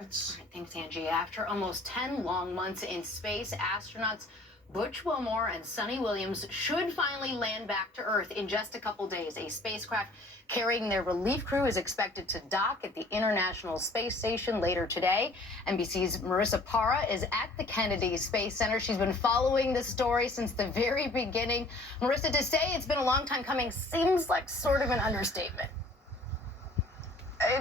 All right, thanks, Angie. After almost 10 long months in space, astronauts Butch Wilmore and Sonny Williams should finally land back to Earth in just a couple days. A spacecraft carrying their relief crew is expected to dock at the International Space Station later today. NBC's Marissa Parra is at the Kennedy Space Center. She's been following this story since the very beginning. Marissa, to say it's been a long time coming seems like sort of an understatement.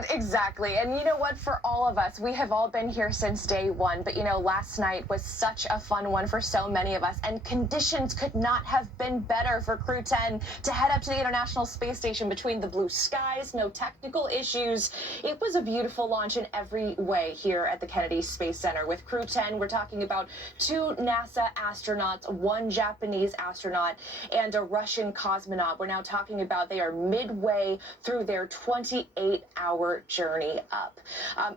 Exactly. And you know what? For all of us, we have all been here since day one. But, you know, last night was such a fun one for so many of us. And conditions could not have been better for Crew 10 to head up to the International Space Station between the blue skies, no technical issues. It was a beautiful launch in every way here at the Kennedy Space Center. With Crew 10, we're talking about 2 NASA astronauts, 1 Japanese astronaut, and a Russian cosmonaut. We're now talking about they are midway through their 28-hour journey up.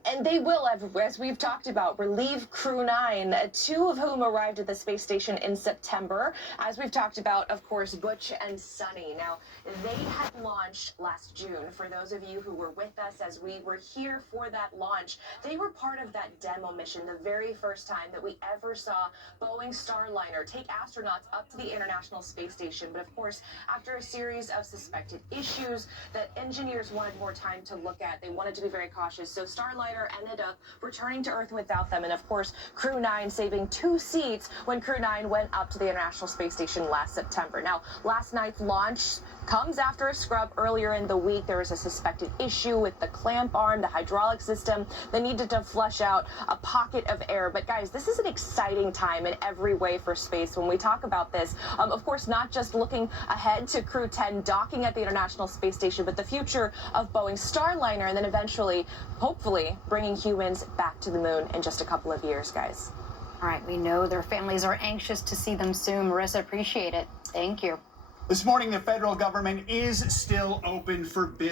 And they will, as we've talked about, relieve Crew 9, 2 of whom arrived at the space station in September. As we've talked about, of course, Butch and Sonny. Now, they had launched last June. For those of you who were with us as we were here for that launch, they were part of that demo mission, the very first time that we ever saw Boeing Starliner take astronauts up to the International Space Station. But of course, after a series of suspected issues that engineers wanted more time to look at, they wanted to be very cautious. So Starliner ended up returning to Earth without them. And of course, Crew 9 saving 2 seats when Crew 9 went up to the International Space Station last September. Now, last night's launch comes after a scrub earlier in the week. There was a suspected issue with the clamp arm, the hydraulic system. They needed to flush out a pocket of air. But guys, this is an exciting time in every way for space when we talk about this. Of course, not just looking ahead to Crew 10 docking at the International Space Station, but the future of Boeing Starliner, and then eventually, hopefully, bringing humans back to the moon in just a couple of years, guys. All right, we know their families are anxious to see them soon. Marissa, appreciate it. Thank you. This morning, the federal government is still open for business.